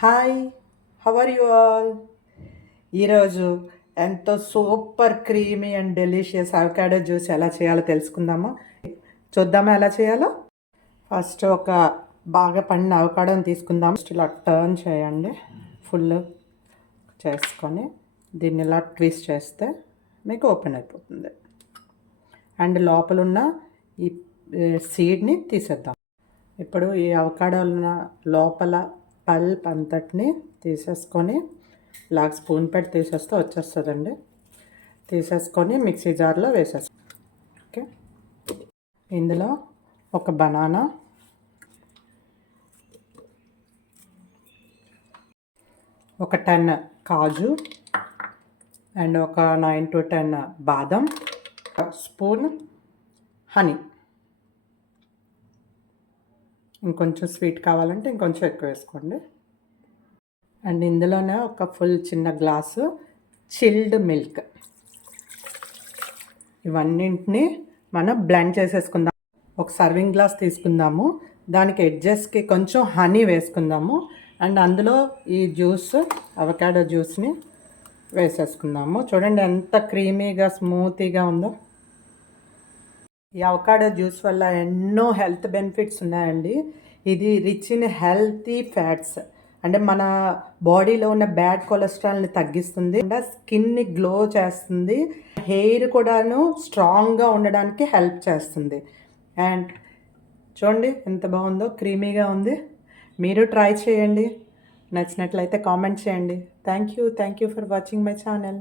Hi, how are you all? ఈరోజు ఎంతో super creamy and delicious avocado juice ఎలా చేయాలో తెలుసుకుందామా? చూద్దామా ఎలా చేయాలో? ఫస్ట్ ఒక బాగా పండిన అవకాడోని తీసుకుందాం. ఫస్ట్ ఇలా టర్న్ చేయండి, ఫుల్ చేసుకొని దీన్ని ఇలా ట్విస్ట్ చేస్తే మీకు ఓపెన్ అయిపోతుంది. అండ్ లోపల ఉన్న ఈ సీడ్ని తీసేద్దాం. ఇప్పుడు ఈ అవకాడోల లోపల పల్ప్ అంతటిని తీసేసుకొని ఇలా స్పూన్ పెట్టి తీసేస్తే వచ్చేస్తుందండి. తీసేసుకొని మిక్సీ జార్లో వేసేస్తాం. ఓకే, ఇందులో ఒక బనానా, ఒక 10 కాజు అండ్ ఒక 9 to 10 బాదం, స్పూన్ హనీ. ఇంకొంచెం స్వీట్ కావాలంటే ఇంకొంచెం ఎక్కువ వేసుకోండి. అండ్ ఇందులోనే ఒక ఫుల్ చిన్న గ్లాసు చిల్డ్ మిల్క్. ఇవన్నింటినీ మనం బ్లెండ్ చేసేసుకుందాం. ఒక సర్వింగ్ గ్లాస్ తీసుకుందాము, దానికి ఎడ్జెస్కి కొంచెం హనీ వేసుకుందాము. అండ్ అందులో ఈ జ్యూస్, అవకాడో జ్యూస్ని వేసేసుకుందాము. చూడండి ఎంత క్రీమీగా స్మూతీగా ఉందో. ఈ అవకాడో జ్యూస్ వల్ల ఎన్నో హెల్త్ బెనిఫిట్స్ ఉన్నాయండి. ఇది రిచ్ ఇన్ హెల్తీ ఫ్యాట్స్, అంటే మన బాడీలో ఉన్న బ్యాడ్ కొలెస్ట్రాల్ని తగ్గిస్తుంది, అండ్ స్కిన్ని గ్లో చేస్తుంది, హెయిర్ కూడాను స్ట్రాంగ్గా ఉండడానికి హెల్ప్ చేస్తుంది. అండ్ చూడండి ఎంత బాగుందో, క్రీమీగా ఉంది. మీరు ట్రై చేయండి, నచ్చినట్లయితే కామెంట్ చేయండి. Thank you for watching my channel.